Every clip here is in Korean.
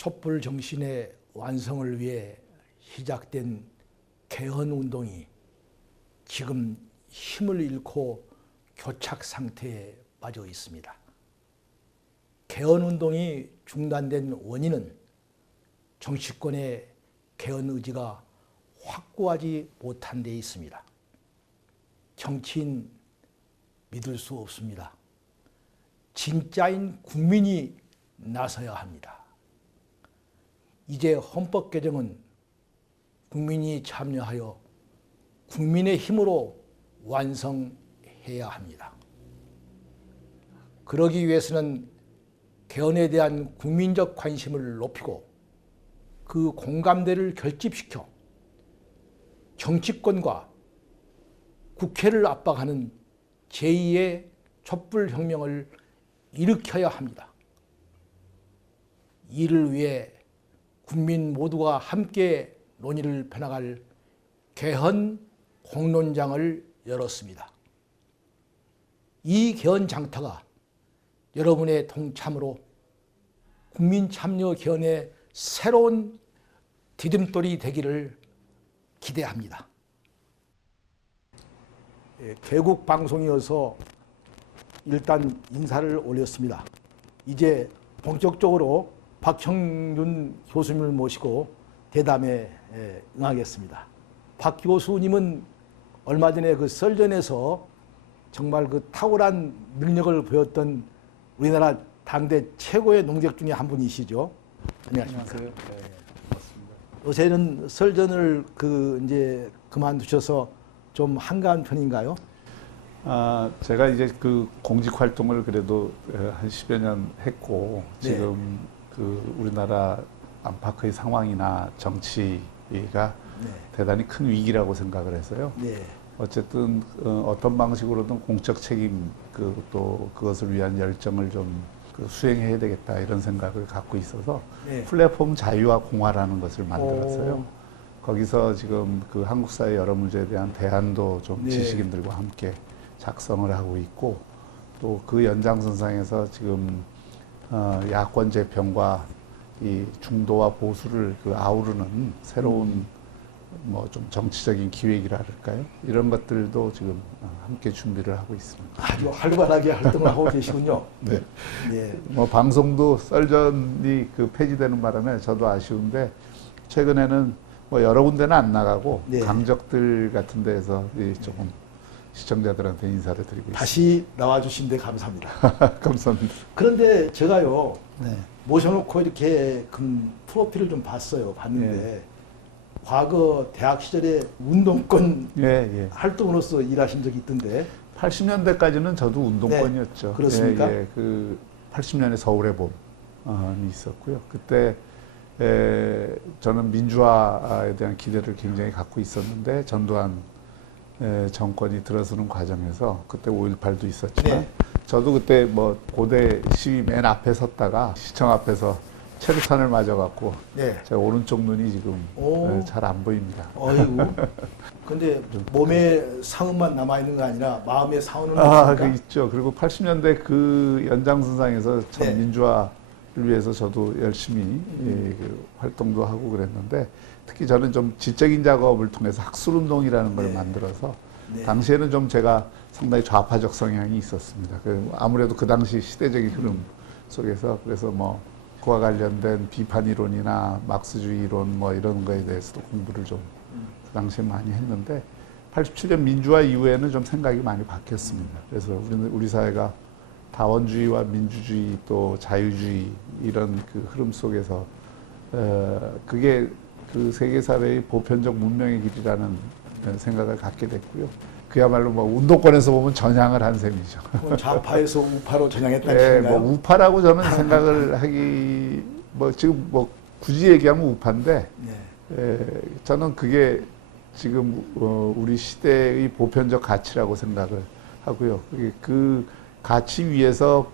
촛불 정신의 완성을 위해 시작된 개헌 운동이 지금 힘을 잃고 교착 상태에 빠져 있습니다. 개헌 운동이 중단된 원인은 정치권의 개헌 의지가 확고하지 못한 데 있습니다. 정치인 믿을 수 없습니다. 진짜인 국민이 나서야 합니다. 이제 헌법 개정은 국민이 참여하여 국민의 힘으로 완성해야 합니다. 그러기 위해서는 개헌에 대한 국민적 관심을 높이고 그 공감대를 결집시켜 정치권과 국회를 압박하는 제2의 촛불혁명을 일으켜야 합니다. 이를 위해 국민 모두가 함께 논의를 펴나갈 개헌 공론장을 열었습니다. 이 개헌 장터가 여러분의 동참으로 국민 참여 개헌의 새로운 디딤돌이 되기를 기대합니다. 개국 방송이어서 일단 인사를 올렸습니다. 이제 본격적으로 박형준 교수님을 모시고 대담에 응하겠습니다. 박 교수님은 얼마 전에 그 썰전에서 정말 그 탁월한 능력을 보였던 우리나라 당대 최고의 농객 중에 한 분이시죠. 안녕하십니까. 안녕하세요. 네, 맞습니다. 요새는 썰전을 이제 그만두셔서 좀 한가한 편인가요? 제가 이제 그 공직 활동을 그래도 한 10여 년 했고, 네. 지금 그 우리나라 안팎의 상황이나 정치가 네. 대단히 큰 위기라고 생각을 해서요. 네. 어쨌든 어떤 방식으로든 공적 책임 또 그것을 위한 열정을 좀 수행해야 되겠다 이런 생각을 갖고 있어서 네. 플랫폼 자유와 공화라는 것을 만들었어요. 거기서 지금 그 한국 사회 여러 문제에 대한 대안도 좀 네. 지식인들과 함께 작성을 하고 있고, 또 그 연장선상에서 지금 야권 재편과 이 중도와 보수를 아우르는 새로운 뭐 좀 정치적인 기획이라 할까요? 이런 것들도 지금 함께 준비를 하고 있습니다. 아주 활발하게 활동을 하고 계시군요. 네. 네. 뭐 방송도 썰전이 폐지되는 바람에 저도 아쉬운데, 최근에는 뭐 여러 군데는 안 나가고 네. 강적들 같은 데에서 조금 시청자들한테 인사를 드리고 있습니다. 다시 나와주신 데 감사합니다. 감사합니다. 그런데 제가요, 네. 모셔놓고 이렇게 프로필을 좀 봤는데 과거 대학 시절에 운동권 예. 활동으로서 일하신 적이 있던데. 80년대까지는 저도 운동권이었죠. 네, 그렇습니까? 예. 80년에 서울의 봄이 있었고요. 그때 저는 민주화에 대한 기대를 굉장히 갖고 있었는데, 전두환 정권이 들어서는 과정에서 그때 5.18도 있었지만, 네. 저도 그때 뭐 고대 시위 맨 앞에 섰다가 시청 앞에서 체류탄을 맞아갖고 네. 제 오른쪽 눈이 지금 오. 잘 안 보입니다. 어이구. 근데 몸에 상흔만 남아있는 거 아니라 마음의 상흔은 그 없습니까? 있죠. 그리고 80년대 그 연장선상에서 참 네. 민주화를 위해서 저도 열심히 활동도 하고 그랬는데, 특히 저는 좀 지적인 작업을 통해서 학술운동이라는 걸 네. 만들어서 네. 당시에는 좀 제가 상당히 좌파적 성향이 있었습니다. 아무래도 그 당시 시대적인 흐름 속에서, 그래서 뭐 그와 관련된 비판 이론이나 막스주의 이론 뭐 이런 거에 대해서도 공부를 좀 그 당시에 많이 했는데, 87년 민주화 이후에는 좀 생각이 많이 바뀌었습니다. 그래서 우리 사회가 다원주의와 민주주의 또 자유주의 이런 그 흐름 속에서 그게 그 세계 사회의 보편적 문명의 길이라는 생각을 갖게 됐고요. 그야말로 뭐 운동권에서 보면 전향을 한 셈이죠. 좌파에서 우파로 전향했다는 네, 얘기인가요? 뭐 우파라고 저는 생각을 하기 지금 굳이 얘기하면 우파인데, 네. 저는 그게 지금 우리 시대의 보편적 가치라고 생각을 하고요. 그 가치 위에서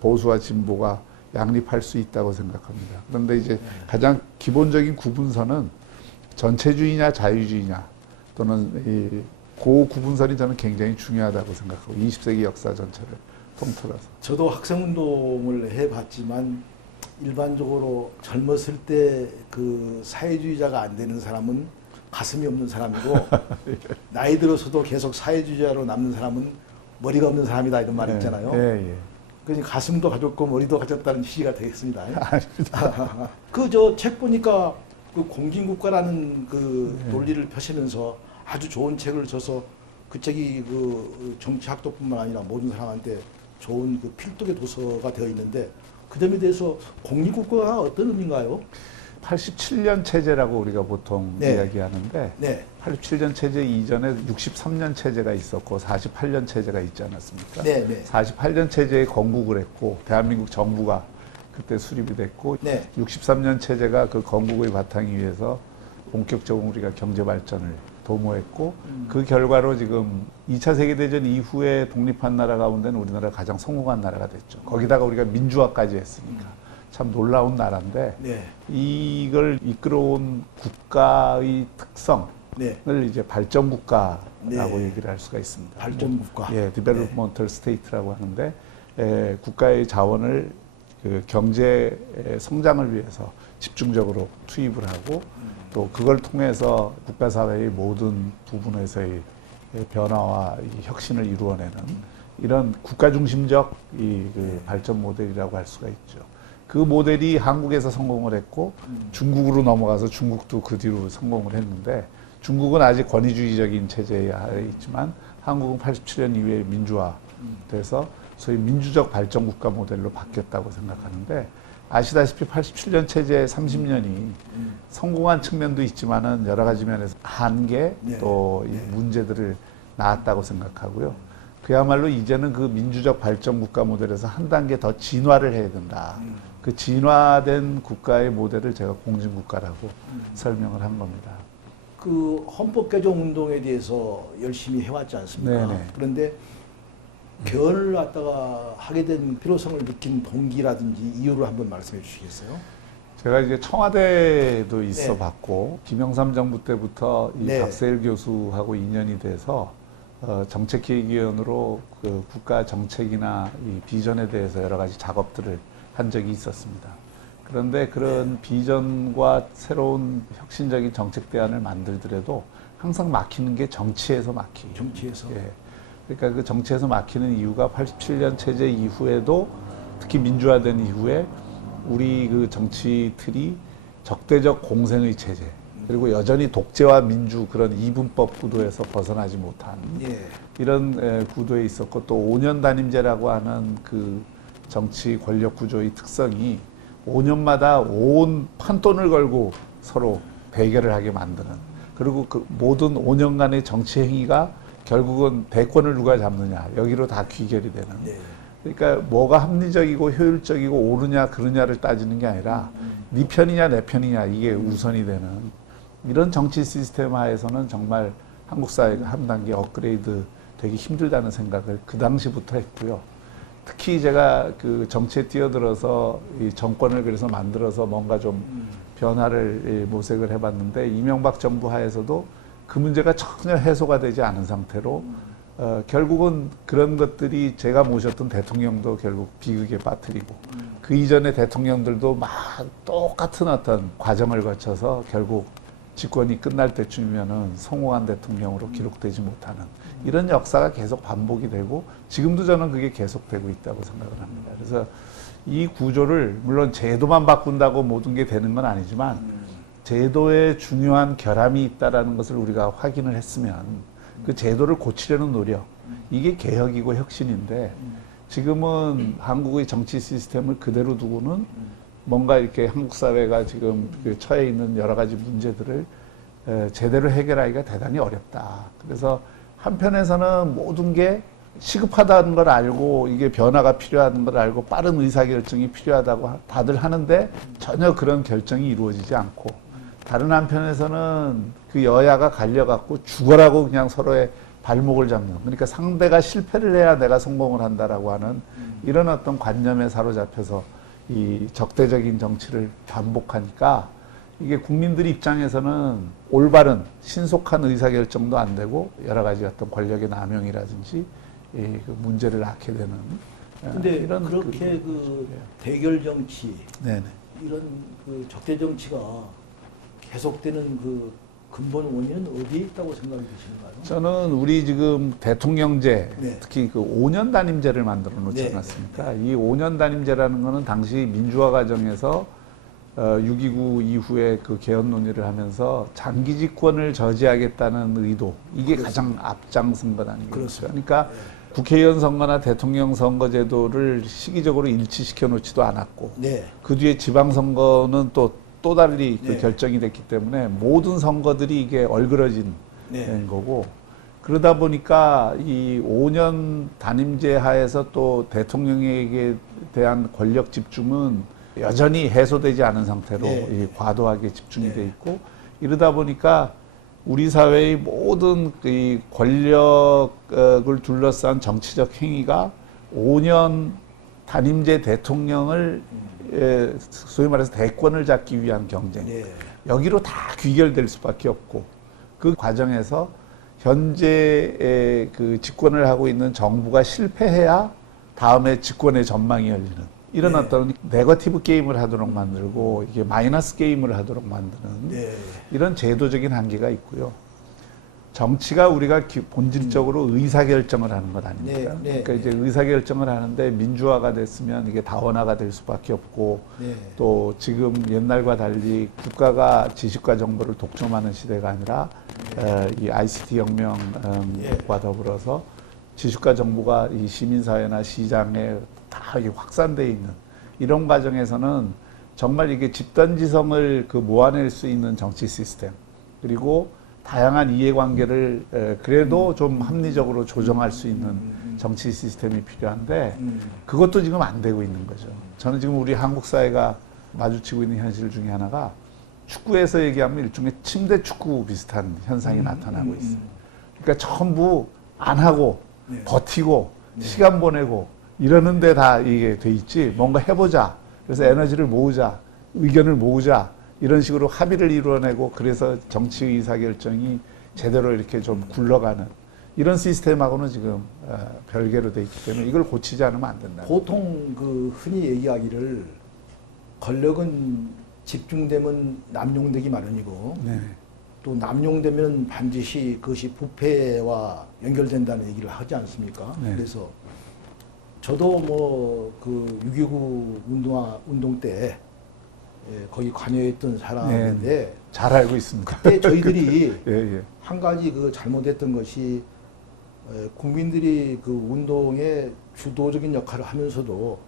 보수와 진보가 양립할 수 있다고 생각합니다. 그런데 이제 가장 기본적인 구분선은 전체주의냐 자유주의냐, 또는 그 구분선이 저는 굉장히 중요하다고 생각하고, 20세기 역사 전체를 통틀어서. 저도 학생운동을 해봤지만 일반적으로 젊었을 때 그 사회주의자가 안 되는 사람은 가슴이 없는 사람이고 나이 들어서도 계속 사회주의자로 남는 사람은 머리가 없는 사람이다 이런 말이 있잖아요. 예, 예. 그러니 가슴도 가졌고 머리도 가졌다는 취지가 되겠습니다. 그 저 책 보니까 그 공진국가라는 그 논리를 펴시면서 아주 좋은 책을 써서 그 책이 그 정치학도뿐만 아니라 모든 사람한테 좋은 그 필독의 도서가 되어 있는데 그 점에 대해서 공립국가가 어떤 의미인가요? 87년 체제라고 우리가 보통 네. 이야기하는데 네. 87년 체제 이전에 63년 체제가 있었고 48년 체제가 있지 않았습니까? 네, 네. 48년 체제에 건국을 했고 대한민국 정부가 그때 수립이 됐고 네. 63년 체제가 그 건국의 바탕이 위해서 본격적으로 우리가 경제 발전을 도모했고 그 결과로 지금 2차 세계대전 이후에 독립한 나라 가운데는 우리나라가 가장 성공한 나라가 됐죠. 거기다가 우리가 민주화까지 했으니까 참 놀라운 나라인데 네. 이걸 이끌어온 국가의 특성을 네. 이제 발전 국가라고 네. 얘기를 할 수가 있습니다. 발전국가. 예, 디벨롭먼털 스테이트라고 하는데 국가의 자원을 그 경제 성장을 위해서 집중적으로 투입을 하고 또 그걸 통해서 국가 사회의 모든 부분에서의 변화와 이 혁신을 이루어내는 이런 국가 중심적 그 발전 모델이라고 할 수가 있죠. 그 모델이 한국에서 성공을 했고 중국으로 넘어가서 중국도 그 뒤로 성공을 했는데 중국은 아직 권위주의적인 체제에 있지만 한국은 87년 이후에 민주화돼서 소위 민주적 발전 국가 모델로 바뀌었다고 생각하는데 아시다시피 87년 체제 30년이 성공한 측면도 있지만은 여러 가지 면에서 한계 네. 또 네. 문제들을 낳았다고 생각하고요. 그야말로 이제는 그 민주적 발전 국가 모델에서 한 단계 더 진화를 해야 된다. 그 진화된 국가의 모델을 제가 공진국가라고 설명을 한 겁니다. 그 헌법 개정 운동에 대해서 열심히 해왔지 않습니까? 네네. 그런데 개헌을 갖다가 하게 된 필요성을 느낀 동기라든지 이유를 한번 말씀해 주시겠어요? 제가 이제 청와대도 있어 봤고 김영삼 정부 때부터 이 네. 박세일 교수하고 인연이 돼서 정책기획위원으로 그 국가 정책이나 이 비전에 대해서 여러 가지 작업들을 한 적이 있었습니다. 그런데 그런 비전과 새로운 혁신적인 정책 대안을 만들더라도 항상 막히는 게 정치에서 막히고. 정치에서. 예. 그러니까 그 정치에서 막히는 이유가 87년 체제 이후에도 특히 민주화된 이후에 우리 그 정치 틀이 적대적 공생의 체제 그리고 여전히 독재와 민주 그런 이분법 구도에서 벗어나지 못한 예. 이런 구도에 있었고 또 5년 단임제라고 하는 그 정치 권력 구조의 특성이 5년마다 온 판돈을 걸고 서로 대결을 하게 만드는 그리고 그 모든 5년간의 정치 행위가 결국은 대권을 누가 잡느냐 여기로 다 귀결이 되는 네. 그러니까 뭐가 합리적이고 효율적이고 옳으냐 그르냐를 따지는 게 아니라 네 편이냐 내 편이냐 이게 우선이 되는 이런 정치 시스템 하에서는 정말 한국 사회가 한 단계 업그레이드 되기 힘들다는 생각을 그 당시부터 했고요. 특히 제가 그 정치에 뛰어들어서 이 정권을 그래서 만들어서 뭔가 좀 변화를 모색을 해봤는데 이명박 정부 하에서도 그 문제가 전혀 해소가 되지 않은 상태로 결국은 그런 것들이 제가 모셨던 대통령도 결국 비극에 빠뜨리고 그 이전의 대통령들도 막 똑같은 어떤 과정을 거쳐서 결국 집권이 끝날 때쯤이면은 성공한 대통령으로 기록되지 못하는 이런 역사가 계속 반복이 되고 지금도 저는 그게 계속되고 있다고 생각을 합니다. 그래서 이 구조를 물론 제도만 바꾼다고 모든 게 되는 건 아니지만 제도에 중요한 결함이 있다라는 것을 우리가 확인을 했으면 그 제도를 고치려는 노력 이게 개혁이고 혁신인데 지금은 한국의 정치 시스템을 그대로 두고는 뭔가 이렇게 한국 사회가 지금 그 처해 있는 여러 가지 문제들을 제대로 해결하기가 대단히 어렵다. 그래서 한편에서는 모든 게 시급하다는 걸 알고 이게 변화가 필요한 걸 알고 빠른 의사결정이 필요하다고 다들 하는데 전혀 그런 결정이 이루어지지 않고 다른 한편에서는 그 여야가 갈려갖고 죽어라고 그냥 서로의 발목을 잡는 그러니까 상대가 실패를 해야 내가 성공을 한다라고 하는 이런 어떤 관념에 사로잡혀서 이 적대적인 정치를 반복하니까 이게 국민들 입장에서는 올바른 신속한 의사결정도 안 되고 여러 가지 어떤 권력의 남용이라든지 그 문제를 낳게 되는 근데 이런 그렇게 그 대결 정치 네네. 이런 그 적대 정치가 계속되는 그 근본 원인은 어디에 있다고 생각이 드시는가요? 저는 우리 지금 대통령제, 네. 특히 그 5년 단임제를 만들어 놓지 네. 않았습니까? 이 5년 단임제라는 거는 당시 민주화 과정에서 6.29 이후에 그 개헌 논의를 하면서 장기 집권을 저지하겠다는 의도, 이게 가장 앞장선 것 아니겠습니까? 그렇습니다. 그러니까 국회의원 선거나 대통령 선거 제도를 시기적으로 일치시켜 놓지도 않았고, 네. 그 뒤에 지방선거는 또 달리 그 네. 결정이 됐기 때문에 모든 선거들이 이게 얼그러진 네. 거고, 그러다 보니까 이 5년 단임제 하에서 또 대통령에게 대한 권력 집중은 여전히 해소되지 않은 상태로 네. 이 과도하게 집중이 네. 돼 있고, 이러다 보니까 우리 사회의 모든 이 권력을 둘러싼 정치적 행위가 5년 단임제 대통령을 소위 말해서 대권을 잡기 위한 경쟁, 네. 여기로 다 귀결될 수밖에 없고, 그 과정에서 현재 그 집권을 하고 있는 정부가 실패해야 다음에 집권의 전망이 열리는 이런 네. 어떤 네거티브 게임을 하도록 만들고, 이게 마이너스 게임을 하도록 만드는 네. 이런 제도적인 한계가 있고요. 정치가 우리가 본질적으로 의사결정을 하는 것 아닙니까? 네, 네, 그러니까 이제 의사결정을 하는데 민주화가 됐으면 이게 다원화가 될 수밖에 없고, 네. 또 지금 옛날과 달리 국가가 지식과 정보를 독점하는 시대가 아니라 이 ICT 혁명과 더불어서 지식과 정보가 이 시민사회나 시장에 다 확산되어 있는 이런 과정에서는 정말 이게 집단지성을 그 모아낼 수 있는 정치 시스템, 그리고 다양한 이해관계를 그래도 좀 합리적으로 조정할 수 있는 정치 시스템이 필요한데, 그것도 지금 안 되고 있는 거죠. 저는 지금 우리 한국 사회가 마주치고 있는 현실 중에 하나가 축구에서 얘기하면 일종의 침대 축구 비슷한 현상이 나타나고 있어요. 그러니까 전부 안 하고 네. 버티고 시간 보내고 이러는데 다 이게 돼 있지, 뭔가 해보자, 그래서 에너지를 모으자, 의견을 모으자, 이런 식으로 합의를 이루어내고, 그래서 정치 의사결정이 제대로 이렇게 좀 굴러가는 이런 시스템하고는 지금 별개로 돼 있기 때문에 이걸 고치지 않으면 안 된다. 보통 그 흔히 얘기하기를 권력은 집중되면 남용되기 마련이고, 네. 또 남용되면 반드시 그것이 부패와 연결된다는 얘기를 하지 않습니까? 네. 그래서 저도 뭐 그 6.29 운동 때 거기 관여했던 사람인데, 잘 알고 있습니다. 그때 저희들이 예, 예. 한 가지 그 잘못했던 것이 국민들이 그 운동의 주도적인 역할을 하면서도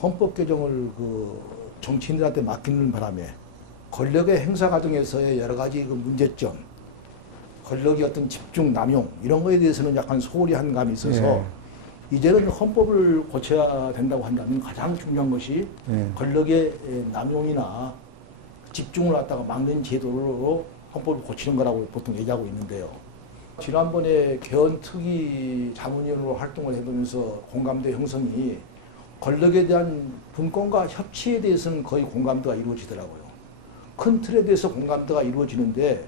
헌법 개정을 그 정치인들한테 맡기는 바람에 권력의 행사 과정에서의 여러 가지 그 문제점, 권력의 어떤 집중 남용 이런 거에 대해서는 약간 소홀히 한 감이 있어서 예. 이제는 헌법을 고쳐야 된다고 한다면 가장 중요한 것이 예. 권력의 남용이나 집중을 갖다가 막는 제도로 헌법을 고치는 거라고 보통 얘기하고 있는데요. 지난번에 개헌특위 자문위원으로 활동을 해보면서 공감대 형성이 권력에 대한 분권과 협치에 대해서는 거의 공감대가 이루어지더라고요. 큰 틀에 대해서 공감대가 이루어지는데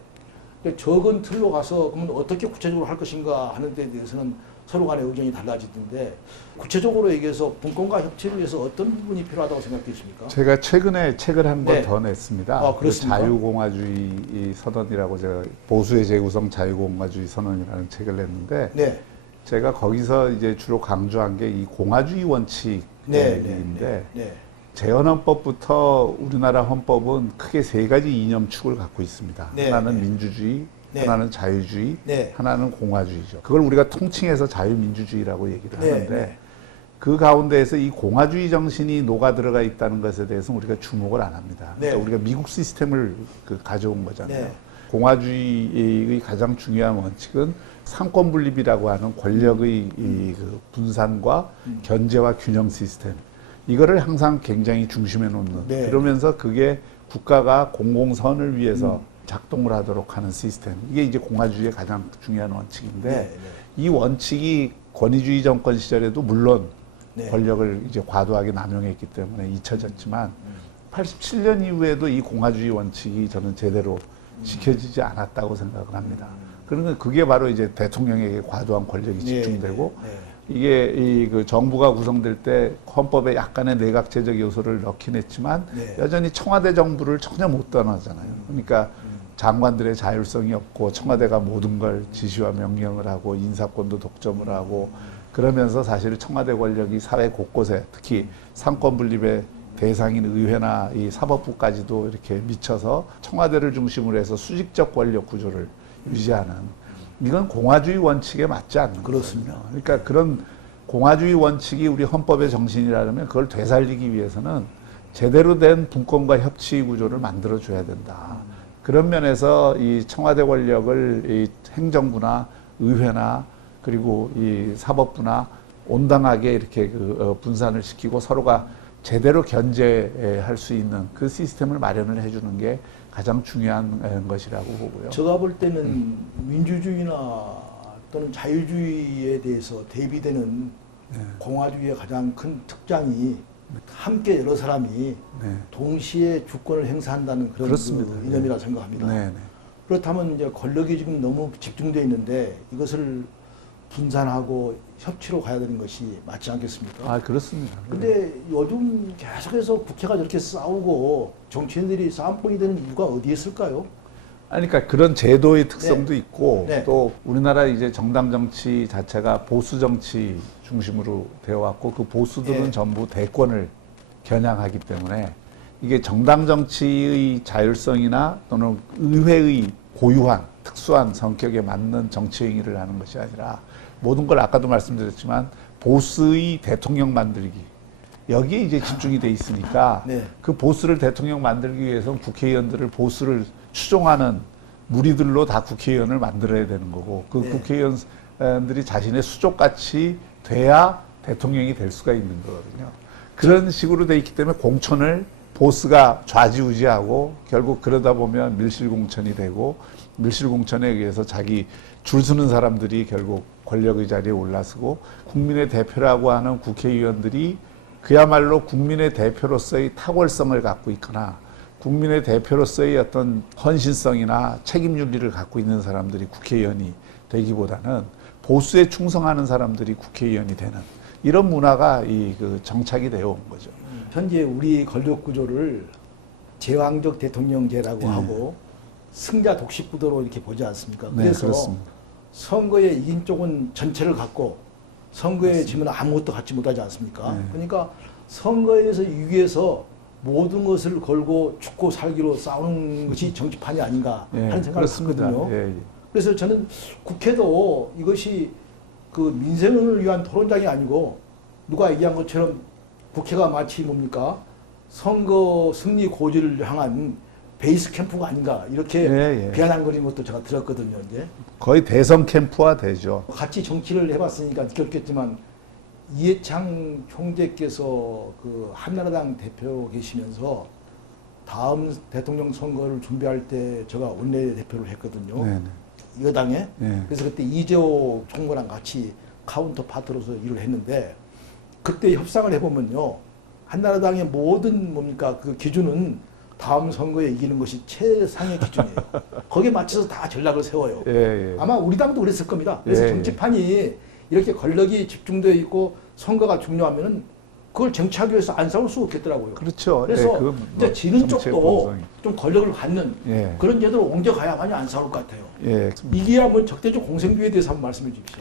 적은 틀로 가서 그러면 어떻게 구체적으로 할 것인가 하는 데에 대해서는 서로 간의 의견이 달라지던데, 구체적으로 얘기해서 분권과 협치를 위해서 어떤 부분이 필요하다고 생각되십니까? 제가 최근에 책을 한 권 네. 더 냈습니다. 아, 그 그렇습니까? 자유공화주의 선언이라고, 제가 보수의 재구성 자유공화주의 선언이라는 책을 냈는데, 네. 제가 거기서 이제 주로 강조한 게 이 공화주의 원칙인데, 네. 재헌헌법부터 우리나라 헌법은 크게 세 가지 이념축을 갖고 있습니다. 네, 하나는 네. 민주주의, 네. 하나는 자유주의, 네. 하나는 공화주의죠. 그걸 우리가 통칭해서 자유민주주의라고 얘기를 네, 하는데, 네. 그 가운데에서 이 공화주의 정신이 녹아 들어가 있다는 것에 대해서는 우리가 주목을 안 합니다. 네. 그러니까 우리가 미국 시스템을 가져온 거잖아요. 네. 공화주의의 가장 중요한 원칙은 상권 분립이라고 하는 권력의 그 분산과 견제와 균형 시스템, 이거를 항상 굉장히 중심에 놓는, 네. 그러면서 그게 국가가 공공선을 위해서 작동을 하도록 하는 시스템, 이게 이제 공화주의의 가장 중요한 원칙인데, 네, 네. 이 원칙이 권위주의 정권 시절에도 물론 네. 권력을 이제 과도하게 남용했기 때문에 잊혀졌지만 87년 이후에도 이 공화주의 원칙이 저는 제대로 지켜지지 않았다고 생각을 합니다. 그러면 그게 바로 이제 대통령에게 과도한 권력이 집중되고, 네. 이게 그 정부가 구성될 때 헌법에 약간의 내각제적 요소를 넣긴 했지만 네. 여전히 청와대 정부를 전혀 못 떠나잖아요. 그러니까 장관들의 자율성이 없고 청와대가 모든 걸 지시와 명령을 하고 인사권도 독점을 하고 그러면서 사실 청와대 권력이 사회 곳곳에 특히 상권 분립의 대상인 의회나 이 사법부까지도 이렇게 미쳐서 청와대를 중심으로 해서 수직적 권력 구조를 유지하는 이건 공화주의 원칙에 맞지 않는 그렇습니다. 거거든요. 그러니까 그런 공화주의 원칙이 우리 헌법의 정신이라면 그걸 되살리기 위해서는 제대로 된 분권과 협치 구조를 만들어줘야 된다. 그런 면에서 이 청와대 권력을 이 행정부나 의회나 그리고 이 사법부나 온당하게 이렇게 분산을 시키고 서로가 제대로 견제할 수 있는 그 시스템을 마련을 해주는 게 가장 중요한 것이라고 보고요. 제가 볼 때는 민주주의나 또는 자유주의에 대해서 대비되는 공화주의의 가장 큰 특장이 함께 여러 사람이 네. 동시에 주권을 행사한다는 그런 그렇습니다. 그 이념이라 생각합니다. 네, 네. 그렇다면 이제 권력이 지금 너무 집중되어 있는데 이것을 분산하고 협치로 가야 되는 것이 맞지 않겠습니까? 아, 그렇습니다. 근데 요즘 계속해서 국회가 저렇게 싸우고 정치인들이 싸움꾼이 되는 이유가 어디에 있을까요? 아니, 그러니까 그런 제도의 특성도 네. 있고 네. 또 우리나라 이제 정당 정치 자체가 보수 정치 중심으로 되어 왔고 그 보수들은 네. 전부 대권을 겨냥하기 때문에 이게 정당 정치의 자율성이나 또는 의회의 고유한 특수한 성격에 맞는 정치 행위를 하는 것이 아니라 모든 걸 아까도 말씀드렸지만 보수의 대통령 만들기 여기에 이제 집중이 돼 있으니까 네. 그 보수를 대통령 만들기 위해서는 국회의원들을 보수를 추종하는 무리들로 다 국회의원을 만들어야 되는 거고 그 네. 국회의원들이 자신의 수족같이 돼야 대통령이 될 수가 있는 거거든요. 그런 식으로 돼 있기 때문에 공천을 보스가 좌지우지하고 결국 그러다 보면 밀실공천이 되고 밀실공천에 의해서 자기 줄 서는 사람들이 결국 권력의 자리에 올라서고 국민의 대표라고 하는 국회의원들이 그야말로 국민의 대표로서의 탁월성을 갖고 있거나 국민의 대표로서의 어떤 헌신성이나 책임윤리를 갖고 있는 사람들이 국회의원이 되기보다는 보수에 충성하는 사람들이 국회의원이 되는 이런 문화가 그 정착이 되어 온 거죠. 현재 우리 권력 구조를 제왕적 대통령제라고 하고 승자 독식 구도로 이렇게 보지 않습니까? 네, 그래서 그렇습니다. 선거에 이긴 쪽은 전체를 갖고 선거에 지면 아무것도 갖지 못하지 않습니까? 네. 그러니까 선거에서 위기에서 모든 것을 걸고 죽고 살기로 싸우는 것이 정치판이 아닌가 하는 생각을 그렇습니다. 했거든요. 예, 예. 그래서 저는 국회도 이것이 그 민생을 위한 토론장이 아니고 누가 얘기한 것처럼 국회가 마치 뭡니까? 선거 승리 고지를 향한 베이스 캠프가 아닌가 이렇게 예, 예. 비아냥거리는 것도 제가 들었거든요. 이제 거의 대선 캠프화 되죠. 같이 정치를 해봤으니까 느꼈겠지만 이해창 총재께서 그 한나라당 대표 계시면서 다음 대통령 선거를 준비할 때 제가 원내대표를 했거든요. 네, 여당에. 네. 그래서 그때 이재호 총무랑 같이 카운터 파트로서 일을 했는데 그때 협상을 해보면요. 한나라당의 모든 뭡니까 그 기준은 다음 선거에 이기는 것이 최상의 기준이에요. 거기에 맞춰서 다 전략을 세워요. 예, 예. 아마 우리 당도 그랬을 겁니다. 그래서 예, 정치판이 이렇게 권력이 집중되어 있고 선거가 중요하면은 그걸 쟁취하기 위해서 안 싸울 수 없겠더라고요. 그렇죠. 그래서 예, 그건 이제 뭐 지는 정치의 쪽도 본성이. 좀 권력을 갖는 예. 그런 제도로 옮겨가야만이 안 싸울 것 같아요. 예. 이게야 뭐 적대적 공생주의에 대해서 한번 말씀해 주십시오.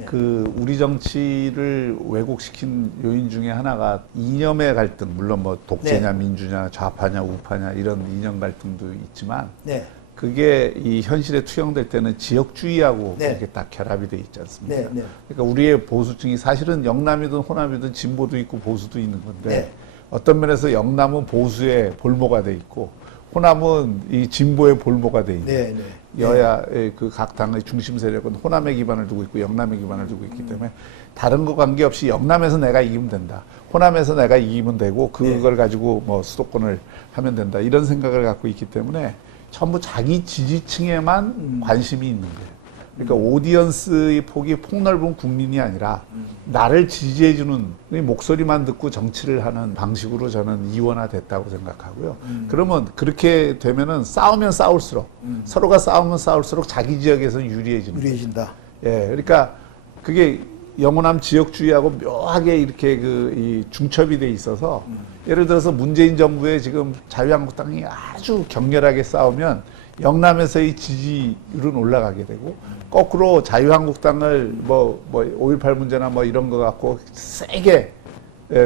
예. 그 우리 정치를 왜곡시킨 요인 중에 하나가 이념의 갈등, 물론 뭐 독재냐 네. 민주냐 좌파냐 우파냐 이런 이념 갈등도 있지만 네, 그게 이 현실에 투영될 때는 지역주의하고 네. 이렇게 딱 결합이 돼 있지 않습니까? 네, 네. 그러니까 우리의 보수층이 사실은 영남이든 호남이든 진보도 있고 보수도 있는 건데 네. 어떤 면에서 영남은 보수의 볼모가 돼 있고 호남은 이 진보의 볼모가 돼 있는 네, 네. 여야의 그 각 당의 중심 세력은 호남의 기반을 두고 있고 영남의 기반을 두고 있기 때문에 다른 거 관계없이 영남에서 내가 이기면 된다. 호남에서 내가 이기면 되고 그걸 가지고 뭐 수도권을 하면 된다. 이런 생각을 갖고 있기 때문에 전부 자기 지지층에만 관심이 있는 거예요. 그러니까 오디언스의 폭이 폭넓은 국민이 아니라 나를 지지해주는 목소리만 듣고 정치를 하는 방식으로 저는 이원화됐다고 생각하고요. 그러면 그렇게 되면은 싸우면 싸울수록 서로가 싸우면 싸울수록 자기 지역에서는 유리해지는 거예요. 유리해진다. 예, 그러니까 그게 영호남 지역주의하고 묘하게 이렇게 이 중첩이 돼 있어서 예를 들어서 문재인 정부에 지금 자유한국당이 아주 격렬하게 싸우면 영남에서의 지지율은 올라가게 되고 거꾸로 자유한국당을 뭐 5.18 문제나 뭐 이런 거 갖고 세게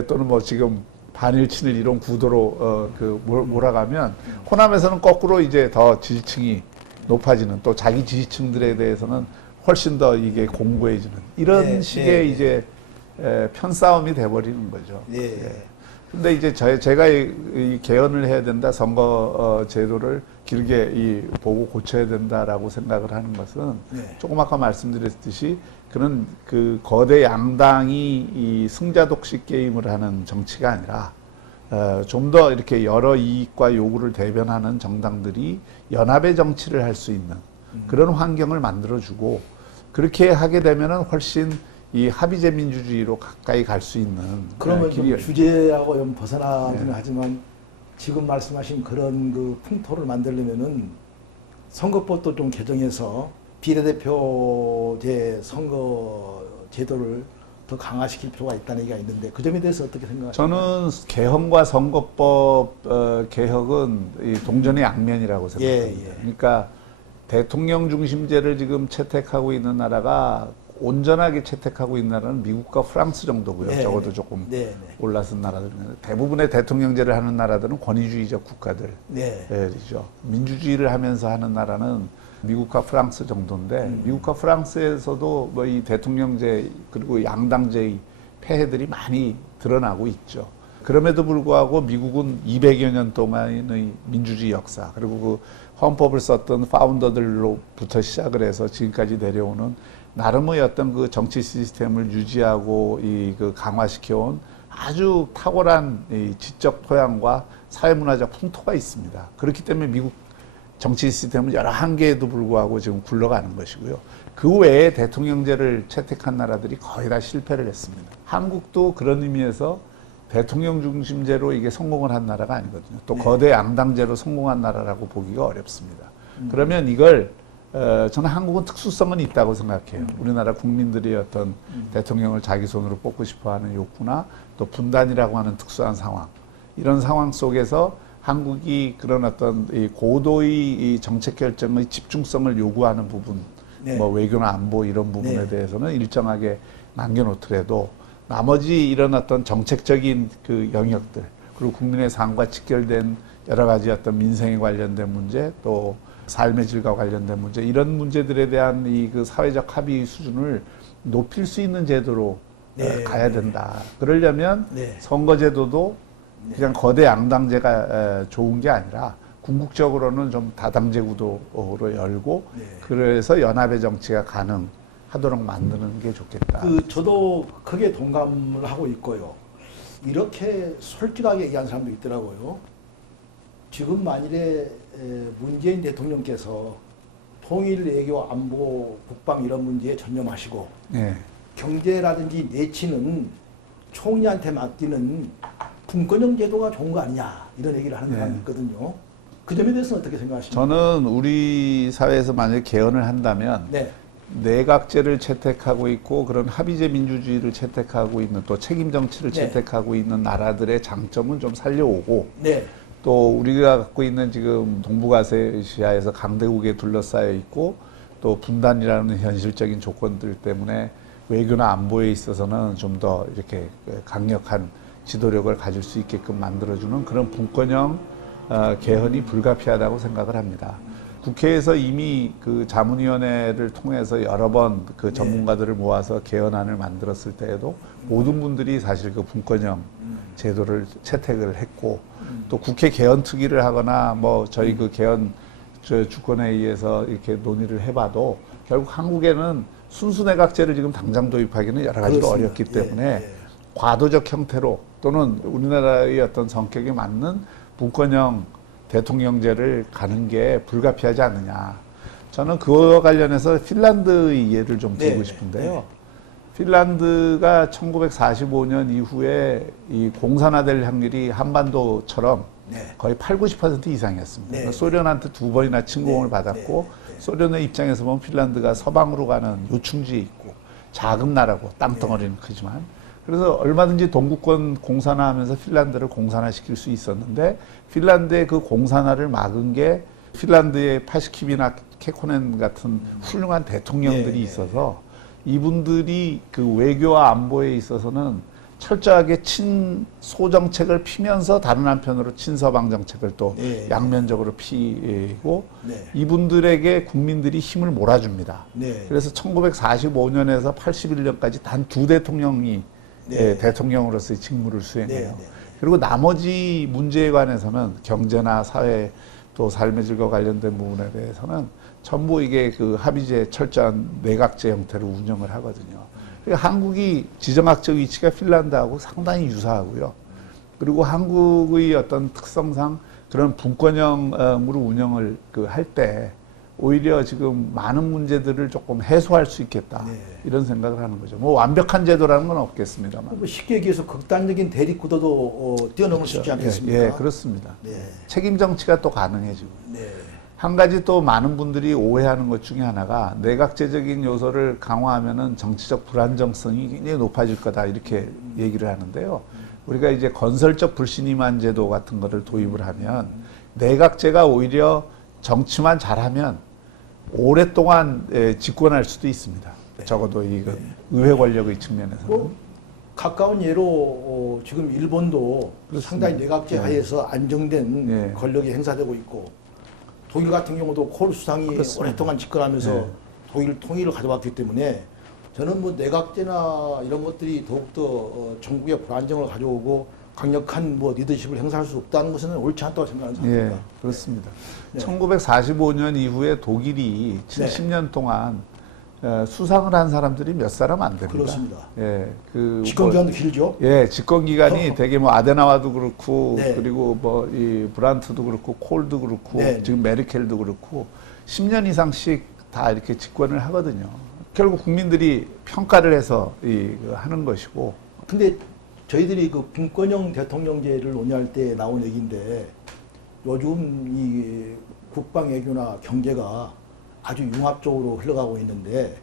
또는 뭐 지금 반일 친일 이런 구도로 몰아가면 호남에서는 거꾸로 이제 더 지지층이 높아지는 또 자기 지지층들에 대해서는 훨씬 더 이게 공고해지는 이런 식의 이제 편싸움이 돼버리는 거죠. 근데 이제 제가 이 개헌을 해야 된다, 선거 제도를 길게 보고 고쳐야 된다라고 생각을 하는 것은 조금 아까 말씀드렸듯이 그런 그 거대 양당이 이 승자독식 게임을 하는 정치가 아니라 좀 더 이렇게 여러 이익과 요구를 대변하는 정당들이 연합의 정치를 할 수 있는 그런 환경을 만들어주고 그렇게 하게 되면은 훨씬 이 합의제 민주주의로 가까이 갈 수 있는 그러면 좀 주제하고 좀 벗어나기는 하지만 지금 말씀하신 그런 그 풍토를 만들려면은 선거법도 좀 개정해서 비례대표제 선거 제도를 더 강화시킬 필요가 있다는 얘기가 있는데 그 점에 대해서 어떻게 생각하세요? 저는 개헌과 선거법 개혁은 이 동전의 양면이라고 생각합니다. 그러니까 대통령 중심제를 지금 채택하고 있는 나라가 온전하게 채택하고 있는 나라는 미국과 프랑스 정도고요. 적어도 조금 올라선 나라들은 대부분의 대통령제를 하는 나라들은 권위주의적 국가들이죠. 민주주의를 하면서 하는 나라는 미국과 프랑스 정도인데 미국과 프랑스에서도 뭐 이 대통령제 그리고 양당제의 폐해들이 많이 드러나고 있죠. 그럼에도 불구하고 미국은 200여 년 동안의 민주주의 역사 그리고 그 헌법을 썼던 파운더들로부터 시작을 해서 지금까지 내려오는 나름의 어떤 그 정치 시스템을 유지하고 그 강화시켜온 아주 탁월한 이 지적 토양과 사회문화적 풍토가 있습니다. 그렇기 때문에 미국 정치 시스템은 여러 한계에도 불구하고 지금 굴러가는 것이고요. 그 외에 대통령제를 채택한 나라들이 거의 다 실패를 했습니다. 한국도 그런 의미에서 대통령 중심제로 이게 성공을 한 나라가 아니거든요. 또 거대 양당제로 성공한 나라라고 보기가 어렵습니다. 그러면 이걸 저는 한국은 특수성은 있다고 생각해요. 우리나라 국민들이 어떤 대통령을 자기 손으로 뽑고 싶어하는 욕구나 또 분단이라고 하는 특수한 상황 이런 상황 속에서 한국이 그런 어떤 이 고도의 이 정책 결정의 집중성을 요구하는 부분, 뭐 외교나 안보 이런 부분에 대해서는 일정하게 남겨놓더라도 나머지 이런 어떤 정책적인 그 영역들 그리고 국민의 삶과 직결된 여러 가지 어떤 민생에 관련된 문제 또 삶의 질과 관련된 문제 이런 문제들에 대한 이 그 사회적 합의 수준을 높일 수 있는 제도로 가야 된다. 그러려면 선거제도도 그냥 거대 양당제가 좋은 게 아니라 궁극적으로는 좀 다당제 구도로 열고 그래서 연합의 정치가 가능하도록 만드는 게 좋겠다. 저도 크게 동감을 하고 있고요. 이렇게 솔직하게 얘기한 사람도 있더라고요. 지금 만일에 문재인 대통령께서 통일, 외교, 안보, 국방 이런 문제에 전념하시고 경제라든지 내치는 총리한테 맡기는 분권형 제도가 좋은 거 아니냐 이런 얘기를 하는 사람이 있거든요. 그 점에 대해서는 어떻게 생각하십니까? 저는 우리 사회에서 만약에 개헌을 한다면 내각제를 채택하고 있고 그런 합의제 민주주의를 채택하고 있는 또 책임 정치를 채택하고 있는 나라들의 장점은 좀 살려오고 또 우리가 갖고 있는 지금 동북아시아에서 강대국에 둘러싸여 있고 또 분단이라는 현실적인 조건들 때문에 외교나 안보에 있어서는 좀 더 이렇게 강력한 지도력을 가질 수 있게끔 만들어주는 그런 분권형 개헌이 불가피하다고 생각을 합니다. 국회에서 이미 그 자문위원회를 통해서 여러 번 그 전문가들을 모아서 개헌안을 만들었을 때에도 모든 분들이 사실 그 분권형 제도를 채택을 했고 또 국회 개헌 특위를 하거나 뭐 저희 그 개헌 주권에 의해서 이렇게 논의를 해봐도 결국 한국에는 순수 내각제를 지금 당장 도입하기는 여러 가지로 어렵기 때문에 과도적 형태로 또는 우리나라의 어떤 성격에 맞는 분권형 대통령제를 가는 게 불가피하지 않느냐. 저는 그와 관련해서 핀란드의 예를 좀 들고 싶은데요. 핀란드가 1945년 이후에 이 공산화될 확률이 한반도처럼 거의 80~90% 이상이었습니다. 그러니까 소련한테 2번이나 침공을 받았고 소련의 입장에서 보면 핀란드가 서방으로 가는 요충지에 있고 작은 나라고 땅덩어리는 크지만 그래서 얼마든지 동구권 공산화하면서 핀란드를 공산화시킬 수 있었는데 핀란드의 그 공산화를 막은 게 핀란드의 파시키비나 케코넨 같은 훌륭한 대통령들이 있어서 이분들이 그 외교와 안보에 있어서는 철저하게 친소 정책을 피면서 다른 한편으로 친서방 정책을 또 양면적으로 피고 이분들에게 국민들이 힘을 몰아줍니다. 그래서 1945년에서 81년까지 단 2대통령이 대통령으로서의 직무를 수행해요. 그리고 나머지 문제에 관해서는 경제나 사회 또 삶의 질과 관련된 부분에 대해서는 전부 이게 그 합의제 철저한 내각제 형태로 운영을 하거든요. 그러니까 한국이 지정학적 위치가 핀란드하고 상당히 유사하고요. 그리고 한국의 어떤 특성상 그런 분권형으로 운영을 할 때 오히려 지금 많은 문제들을 조금 해소할 수 있겠다 이런 생각을 하는 거죠. 뭐 완벽한 제도라는 건 없겠습니다만. 뭐 쉽게 얘기해서 극단적인 대립 구도도 뛰어넘을 수 있지 않겠습니까? 예, 그렇습니다. 책임 정치가 또 가능해지고. 한 가지 또 많은 분들이 오해하는 것 중에 하나가 내각제적인 요소를 강화하면은 정치적 불안정성이 굉장히 높아질 거다 이렇게 얘기를 하는데요. 우리가 이제 건설적 불신임한 제도 같은 거를 도입을 하면 내각제가 오히려 정치만 잘하면 오랫동안 집권할 수도 있습니다. 적어도 이 의회 권력의 측면에서는. 뭐 가까운 예로 지금 일본도 그렇습니다. 상당히 내각제 하에서 안정된 권력이 행사되고 있고 독일 같은 경우도 콜 수상이 오랫동안 집권하면서 독일 통일을 가져왔기 때문에 저는 뭐 내각제나 이런 것들이 더욱더 전국의 불안정을 가져오고 강력한 뭐 리더십을 행사할 수 없다는 것은 옳지 않다고 생각하는 사람입니다. 그렇습니다. 1945년 이후에 독일이 70년 동안 수상을 한 사람들이 몇 사람 안 됩니다. 그렇습니다. 그 집권 기간도 길죠. 집권 기간이 되게 뭐 아데나와도 그렇고 그리고 뭐 이 브란트도 그렇고 콜도 그렇고 지금 메르켈도 그렇고 10년 이상씩 다 이렇게 집권을 하거든요. 결국 국민들이 평가를 해서 하는 것이고. 근데 저희들이 그 분권형 대통령제를 논의할 때 나온 얘기인데 요즘 이 국방 외교나 경제가 아주 융합적으로 흘러가고 있는데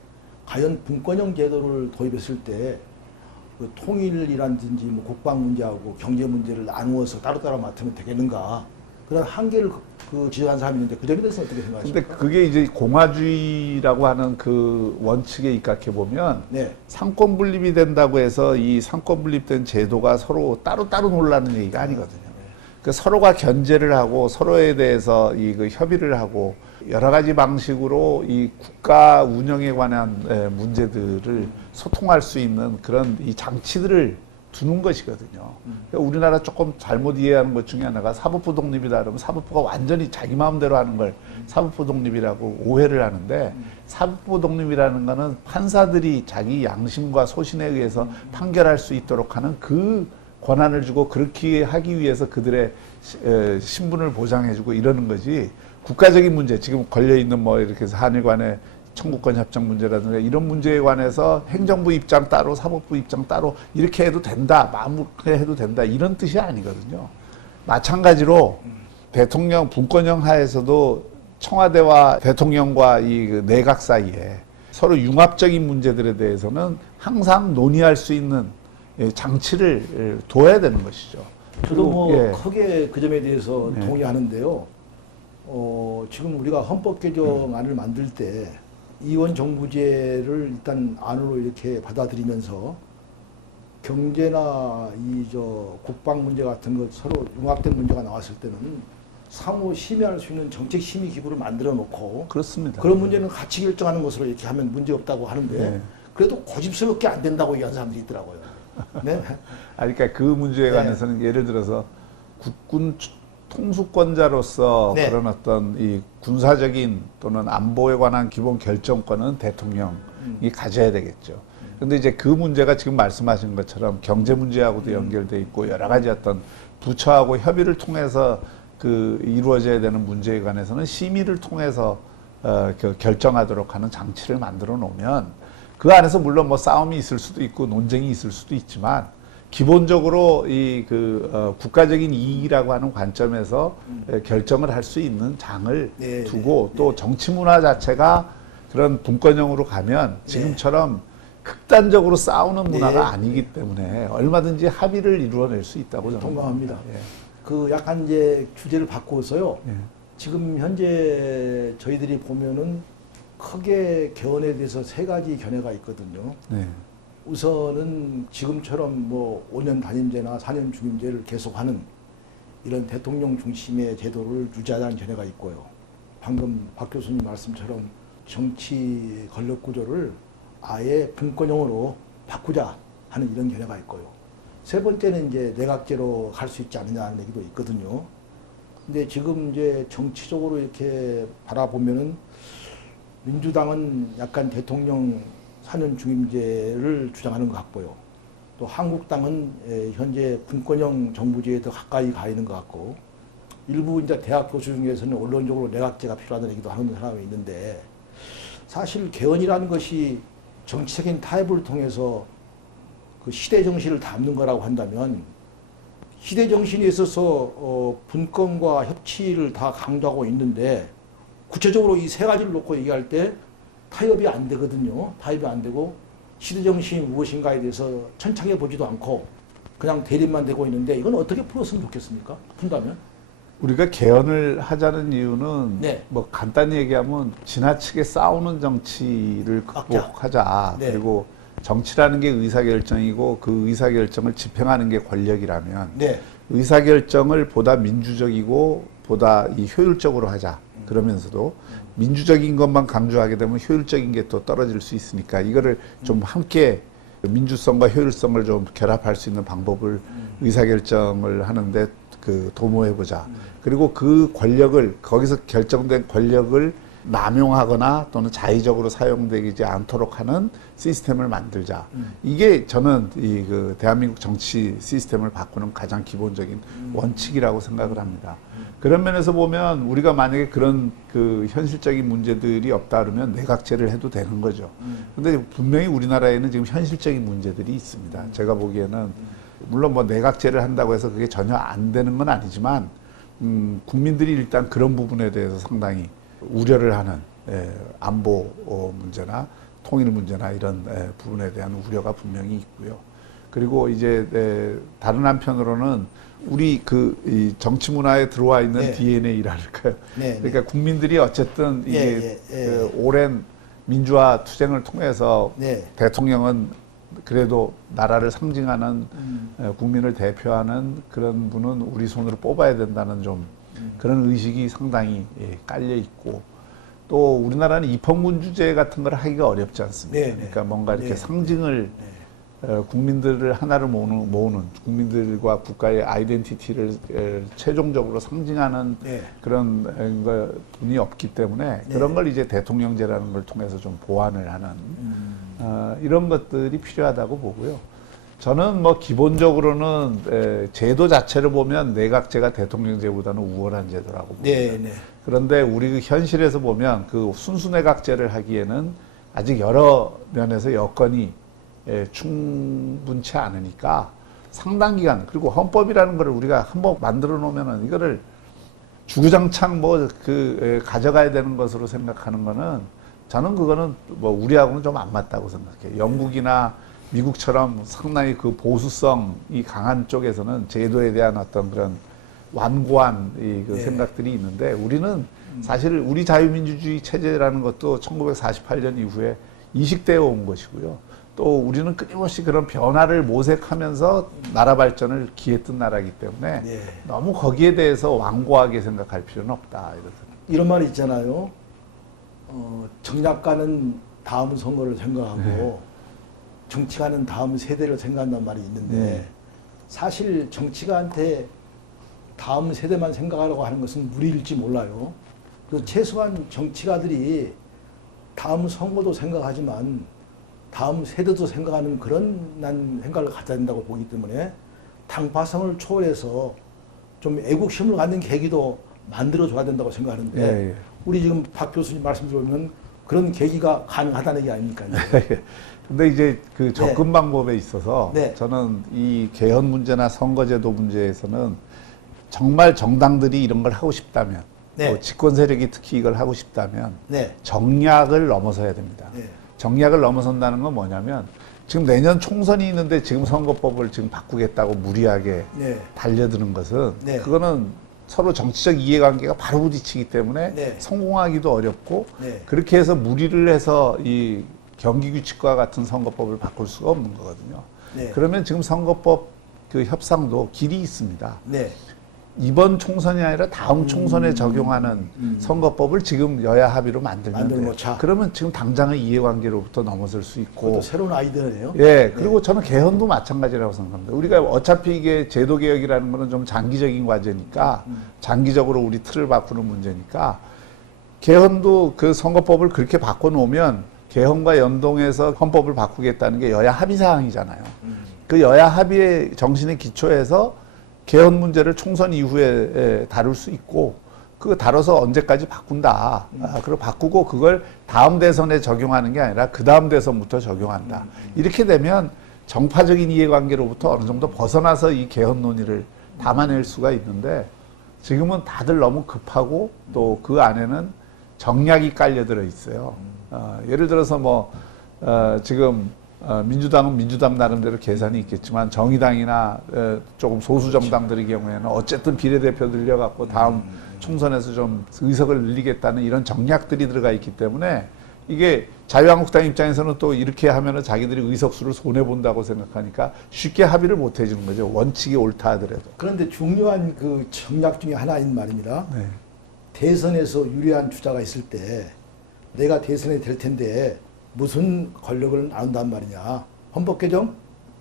과연 분권형 제도를 도입했을 때 그 통일이라든지 뭐 국방 문제하고 경제 문제를 나누어서 따로따로 맡으면 되겠는가 그런 한계를 지적한 사람이 있는데 그 점에 대해서 어떻게 생각하십니까? 근데 그게 이제 공화주의라고 하는 그 원칙에 입각해 보면 상권 분립이 된다고 해서 이 상권 분립된 제도가 서로 따로따로 놀라는 얘기가 아니거든요. 그 서로가 견제를 하고 서로에 대해서 그 협의를 하고 여러 가지 방식으로 이 국가 운영에 관한 문제들을 소통할 수 있는 그런 이 장치들을 두는 것이거든요. 그러니까 우리나라 조금 잘못 이해하는 것 중에 하나가 사법부 독립이다 그러면 사법부가 완전히 자기 마음대로 하는 걸 사법부 독립이라고 오해를 하는데 사법부 독립이라는 거는 판사들이 자기 양심과 소신에 의해서 판결할 수 있도록 하는 그 권한을 주고 그렇게 하기 위해서 그들의 신분을 보장해주고 이러는 거지 국가적인 문제 지금 걸려있는 뭐 이렇게 해서 한일 간의 청구권 협정 문제라든가 이런 문제에 관해서 행정부 입장 따로 사법부 입장 따로 이렇게 해도 된다 마음껏 해도 된다 이런 뜻이 아니거든요. 마찬가지로 대통령 분권형 하에서도 청와대와 대통령과 이 내각 사이에 서로 융합적인 문제들에 대해서는 항상 논의할 수 있는 장치를 둬야 되는 것이죠. 저도 뭐 크게 그 점에 대해서 동의하는데요. 지금 우리가 헌법 개정안을 만들 때 이원 정부제를 일단 안으로 이렇게 받아들이면서 경제나 국방 문제 같은 것 서로 융합된 문제가 나왔을 때는 상호 심의할 수 있는 정책 심의 기구를 만들어 놓고 그렇습니다. 그런 문제는 같이 결정하는 것으로 이렇게 하면 문제 없다고 하는데 그래도 고집스럽게 안 된다고 얘기하는 사람들이 있더라고요. 그러니까 그 문제에 관해서는 예를 들어서 국군 통수권자로서 그런 어떤 이 군사적인 또는 안보에 관한 기본 결정권은 대통령이 가져야 되겠죠. 근데 이제 그 문제가 지금 말씀하신 것처럼 경제 문제하고도 연결돼 있고 여러 가지 어떤 부처하고 협의를 통해서 이루어져야 되는 문제에 관해서는 심의를 통해서 결정하도록 하는 장치를 만들어 놓으면 그 안에서 물론 뭐 싸움이 있을 수도 있고 논쟁이 있을 수도 있지만 기본적으로 국가적인 이익이라고 하는 관점에서 결정을 할 수 있는 장을 두고 또 정치 문화 자체가 그런 분권형으로 가면 지금처럼 극단적으로 싸우는 문화가 네. 아니기 때문에 얼마든지 합의를 이루어낼 수 있다고 저는 동감합니다. 봅니다. 예. 그 약간 이제 주제를 바꾸어서요. 예. 지금 현재 저희들이 보면은 크게 개헌에 대해서 세 가지 견해가 있거든요. 네. 우선은 지금처럼 뭐 5년 단임제나 4년 중임제를 계속하는 이런 대통령 중심의 제도를 유지하자는 견해가 있고요. 방금 박 교수님 말씀처럼 정치 권력 구조를 아예 분권형으로 바꾸자 하는 이런 견해가 있고요. 세 번째는 이제 내각제로 갈 수 있지 않느냐는 얘기도 있거든요. 근데 지금 이제 정치적으로 이렇게 바라보면은 민주당은 약간 대통령 4년 중임제를 주장하는 것 같고요. 또 한국당은 현재 분권형 정부제에 더 가까이 가 있는 것 같고, 일부 이제 대학 교수 중에서는 원론적으로 내각제가 필요하다는 얘기도 하는 사람이 있는데, 사실 개헌이라는 것이 정치적인 타협을 통해서 그 시대 정신을 담는 거라고 한다면, 시대 정신에 있어서 분권과 협치를 다 강조하고 있는데, 구체적으로 이 세 가지를 놓고 얘기할 때 타협이 안 되거든요. 타협이 안 되고 시대 정신이 무엇인가에 대해서 천착해 보지도 않고 그냥 대립만 되고 있는데, 이건 어떻게 풀었으면 좋겠습니까? 푼다면? 우리가 개헌을 하자는 이유는 네. 뭐 간단히 얘기하면 지나치게 싸우는 정치를 극복하자. 네. 그리고 정치라는 게 의사결정이고 그 의사결정을 집행하는 게 권력이라면 네. 의사결정을 보다 민주적이고 보다 이 효율적으로 하자. 그러면서도 민주적인 것만 강조하게 되면 효율적인 게 또 떨어질 수 있으니까 이거를 좀 함께 민주성과 효율성을 좀 결합할 수 있는 방법을 의사결정을 하는데 그 도모해보자. 그리고 그 권력을, 거기서 결정된 권력을 남용하거나 또는 자의적으로 사용되지 않도록 하는 시스템을 만들자. 이게 저는 이 그 대한민국 정치 시스템을 바꾸는 가장 기본적인 원칙이라고 생각을 합니다. 그런 면에서 보면 우리가 만약에 그런 그 현실적인 문제들이 없다 그러면 내각제를 해도 되는 거죠. 근데 분명히 우리나라에는 지금 현실적인 문제들이 있습니다. 제가 보기에는 물론 뭐 내각제를 한다고 해서 그게 전혀 안 되는 건 아니지만 국민들이 일단 그런 부분에 대해서 상당히 우려를 하는 안보 문제나 통일 문제나 이런 부분에 대한 우려가 분명히 있고요. 그리고 이제 다른 한편으로는 우리 이 정치 문화에 들어와 있는 네. DNA랄까요? 네, 그러니까 국민들이 어쨌든 이게 예. 그 오랜 민주화 투쟁을 통해서 네. 대통령은 그래도 나라를 상징하는 국민을 대표하는 그런 분은 우리 손으로 뽑아야 된다는 좀 그런 의식이 상당히 깔려 있고, 또 우리나라는 입헌군주제 같은 걸 하기가 어렵지 않습니까? 네, 그러니까 뭔가 이렇게 네. 상징을 국민들을 하나로 모으는 국민들과 국가의 아이덴티티를 최종적으로 상징하는 네. 그런 분이 없기 때문에 그런 걸 이제 대통령제라는 걸 통해서 좀 보완을 하는 이런 것들이 필요하다고 보고요. 저는 뭐 기본적으로는 제도 자체를 보면 내각제가 대통령제보다는 우월한 제도라고 봅니다. 네. 그런데 우리 현실에서 보면 그 순수 내각제를 하기에는 아직 여러 면에서 여건이 충분치 않으니까 상당 기간, 그리고 헌법이라는 거를 우리가 한번 만들어 놓으면은 이거를 주구장창 가져가야 되는 것으로 생각하는 거는 저는 그거는 뭐 우리하고는 좀 안 맞다고 생각해요. 영국이나 미국처럼 상당히 그 보수성이 강한 쪽에서는 제도에 대한 어떤 그런 완고한 생각들이 있는데, 우리는 사실 우리 자유민주주의 체제라는 것도 1948년 이후에 이식되어 온 것이고요. 또 우리는 끊임없이 그런 변화를 모색하면서 나라 발전을 기했던 나라이기 때문에 너무 거기에 대해서 완고하게 생각할 필요는 없다. 이런 말이 있잖아요. 정략가는 다음 선거를 생각하고 정치가는 다음 세대를 생각한다는 말이 있는데, 사실 정치가한테 다음 세대만 생각하려고 하는 것은 무리일지 몰라요. 그 최소한 정치가들이 다음 선거도 생각하지만 다음 세대도 생각하는 그런 난 생각을 가져야 된다고 보기 때문에 당파성을 초월해서 좀 애국심을 갖는 계기도 만들어줘야 된다고 생각하는데, 우리 지금 박 교수님 말씀 들어보면 그런 계기가 가능하다는 게 아닙니까? 근데 이제 그 접근 방법에 있어서 저는 이 개헌 문제나 선거제도 문제에서는 정말 정당들이 이런 걸 하고 싶다면, 또 집권 세력이 특히 이걸 하고 싶다면 정략을 넘어서야 됩니다. 정략을 넘어선다는 건 뭐냐면 지금 내년 총선이 있는데 지금 선거법을 지금 바꾸겠다고 무리하게 네. 달려드는 것은 네. 그거는 서로 정치적 이해관계가 바로 부딪히기 때문에 네. 성공하기도 어렵고 네. 그렇게 해서 무리를 해서 이 경기규칙과 같은 선거법을 바꿀 수가 없는 거거든요. 네. 그러면 지금 선거법 그 협상도 길이 있습니다. 네. 이번 총선이 아니라 다음 총선에 적용하는 선거법을 지금 여야 합의로 만들면 돼요. 만들어놓자. 그러면 지금 당장의 이해관계로부터 넘어설 수 있고 그것도 새로운 아이디어네요. 예, 그리고 저는 개헌도 마찬가지라고 생각합니다. 우리가 어차피 이게 제도 개혁이라는 거는 좀 장기적인 과제니까, 장기적으로 우리 틀을 바꾸는 문제니까, 개헌도 그 선거법을 그렇게 바꿔놓으면 개헌과 연동해서 헌법을 바꾸겠다는 게 여야 합의 사항이잖아요. 그 여야 합의의 정신에 기초해서 개헌 문제를 총선 이후에 다룰 수 있고, 그거 다뤄서 언제까지 바꾼다. 그리고 바꾸고 그걸 다음 대선에 적용하는 게 아니라 그 다음 대선부터 적용한다. 이렇게 되면 정파적인 이해관계로부터 어느 정도 벗어나서 이 개헌 논의를 담아낼 수가 있는데 지금은 다들 너무 급하고 또 그 안에는 정략이 깔려들어 있어요. 예를 들어서 지금 민주당은 민주당 나름대로 계산이 있겠지만 정의당이나 조금 소수 정당들의 경우에는 어쨌든 비례대표 늘려갖고 다음 총선에서 좀 의석을 늘리겠다는 이런 정략들이 들어가 있기 때문에 이게 자유한국당 입장에서는 또 이렇게 하면은 자기들이 의석수를 손해본다고 생각하니까 쉽게 합의를 못 해주는 거죠. 원칙이 옳다 하더라도. 그런데 중요한 그 정략 중에 하나인 말입니다. 네. 대선에서 유리한 주자가 있을 때 내가 대선에 될 텐데 무슨 권력을 나눈단 말이냐. 헌법 개정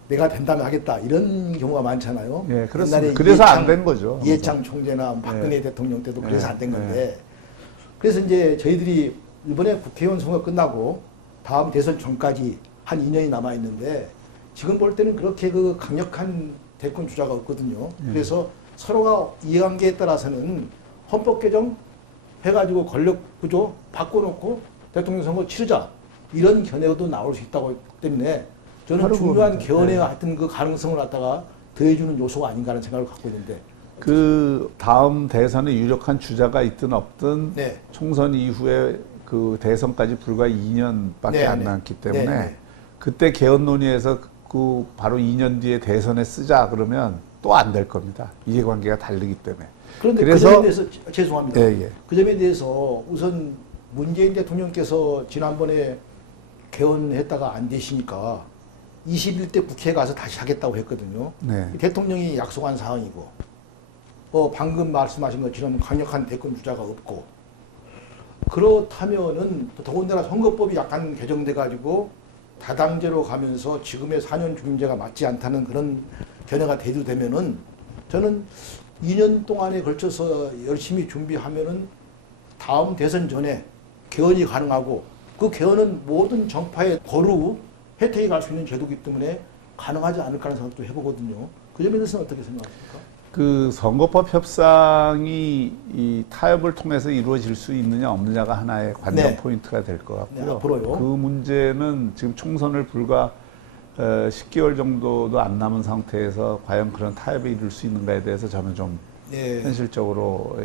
내가 된다면 하겠다. 이런 경우가 많잖아요. 예, 그렇습니다. 옛날에 그래서 안 된 거죠. 이해창 총재나 박근혜 예. 대통령 때도 그래서 예. 안 된 건데. 그래서 이제 저희들이 이번에 국회의원 선거 끝나고 다음 대선 전까지 한 2년이 남아 있는데 지금 볼 때는 그렇게 그 강력한 대권 주자가 없거든요. 그래서 서로가 이해관계에 따라서는 헌법 개정 해가지고 권력 구조 바꿔놓고 대통령 선거 치르자. 이런 견해도 나올 수 있다고 때문에 저는 중요한 개헌에 하여튼 그 가능성을 갖다가 더해주는 요소가 아닌가 하는 생각을 갖고 있는데. 그 다음 대선에 유력한 주자가 있든 없든 네. 총선 이후에 그 대선까지 불과 2년밖에 네, 안 네. 남았기 때문에 네, 네. 그때 개헌 논의에서 그 바로 2년 뒤에 대선에 쓰자 그러면 또 안 될 겁니다. 이해관계가 다르기 때문에. 그런데 그래서 그 점에 대해서 죄송합니다. 예, 예. 그 점에 대해서 우선 문재인 대통령께서 지난번에 개헌했다가 안 되시니까 21대 국회에 가서 다시 하겠다고 했거든요. 네. 대통령이 약속한 사항이고 방금 말씀하신 것처럼 강력한 대권 주자가 없고 그렇다면은 더군다나 선거법이 약간 개정돼 가지고 다당제로 가면서 지금의 4년 중임제가 맞지 않다는 그런 견해가 대두되면은 저는 2년 동안에 걸쳐서 열심히 준비하면은 다음 대선 전에 개헌이 가능하고 그 개헌은 모든 정파의 거루 혜택이 갈 수 있는 제도이기 때문에 가능하지 않을까 하는 생각도 해보거든요. 그 점에 대해서는 어떻게 생각하십니까? 그 선거법 협상이 이 타협을 통해서 이루어질 수 있느냐 없느냐가 하나의 관전 네. 포인트가 될 것 같고요. 네, 앞으로요. 그 문제는 지금 총선을 불과 10개월 정도도 안 남은 상태에서 과연 그런 타협에 이룰 수 있는가에 대해서 저는 좀 네. 현실적으로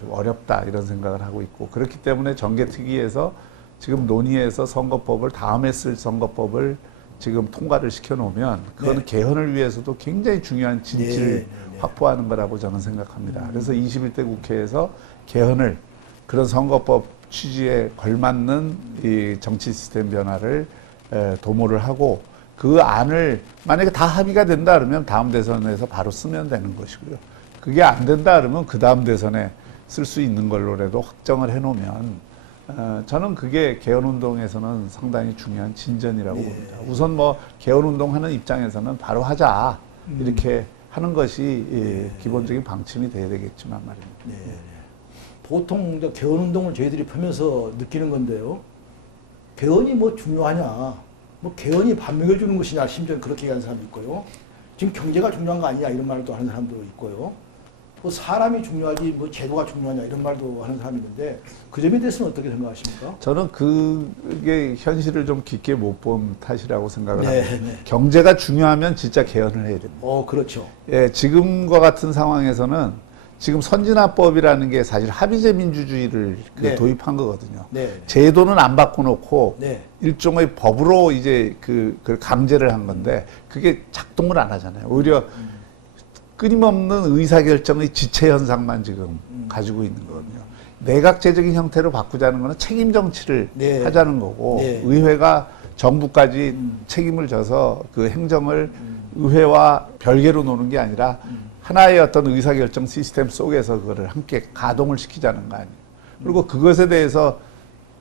좀 어렵다 이런 생각을 하고 있고 그렇기 때문에 정개특위에서 지금 논의해서 선거법을 다음에 쓸 선거법을 지금 통과를 시켜놓으면 그거는 네. 개헌을 위해서도 굉장히 중요한 진치를 네, 네, 네. 확보하는 거라고 저는 생각합니다. 그래서 21대 국회에서 개헌을 그런 선거법 취지에 걸맞는 이 정치 시스템 변화를 도모를 하고 그 안을 만약에 다 합의가 된다 그러면 다음 대선에서 바로 쓰면 되는 것이고요. 그게 안 된다 그러면 그 다음 대선에 쓸 수 있는 걸로라도 확정을 해놓으면 저는 그게 개헌운동에서는 상당히 중요한 진전이라고 봅니다. 우선 개헌운동하는 입장에서는 바로 하자 이렇게 하는 것이 기본적인 방침이 돼야 되겠지만 말입니다. 네. 보통 이제 개헌운동을 저희들이 펴면서 느끼는 건데요. 개헌이 중요하냐. 개헌이 밥 먹여주는 것이냐. 심지어 그렇게 얘기하는 사람도 있고요. 지금 경제가 중요한 거 아니냐. 이런 말도 하는 사람도 있고요. 사람이 중요하지 제도가 중요하냐 이런 말도 하는 사람이 있는데 그 점에 대해서는 어떻게 생각하십니까? 저는 그게 현실을 좀 깊게 못 본 탓이라고 생각을 네, 합니다. 네. 경제가 중요하면 진짜 개헌을 해야 됩니다. 그렇죠. 예, 지금과 같은 상황에서는 지금 선진화법이라는 게 사실 합의제 민주주의를 네. 도입한 거거든요. 네. 제도는 안 바꿔놓고 네. 일종의 법으로 이제 그걸 강제를 한 건데 그게 작동을 안 하잖아요. 오히려 끊임없는 의사결정의 지체 현상만 지금 가지고 있는 거거든요. 내각제적인 형태로 바꾸자는 거는 책임 정치를 네. 하자는 거고 네. 의회가 정부까지 책임을 져서 그 행정을 의회와 별개로 노는 게 아니라 하나의 어떤 의사결정 시스템 속에서 그거를 함께 가동을 시키자는 거 아니에요. 그리고 그것에 대해서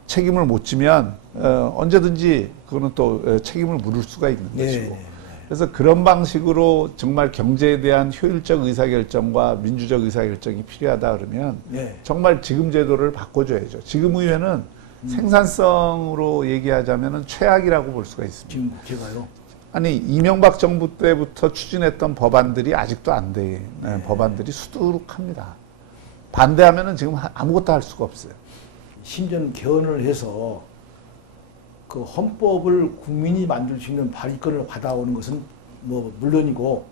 책임을 못 지면 언제든지 그거는 또 책임을 물을 수가 있는 네. 것이고. 네. 그래서 그런 방식으로 정말 경제에 대한 효율적 의사결정과 민주적 의사결정이 필요하다 그러면 네. 정말 지금 제도를 바꿔줘야죠. 지금 의회는 생산성으로 얘기하자면 최악이라고 볼 수가 있습니다. 지금 국회가요. 아니 이명박 정부 때부터 추진했던 법안들이 아직도 안 돼. 네. 법안들이 수두룩합니다. 반대하면은 지금 아무것도 할 수가 없어요. 심지어는 개헌을 해서 그 헌법을 국민이 만들 수 있는 발의권을 받아오는 것은 뭐 물론이고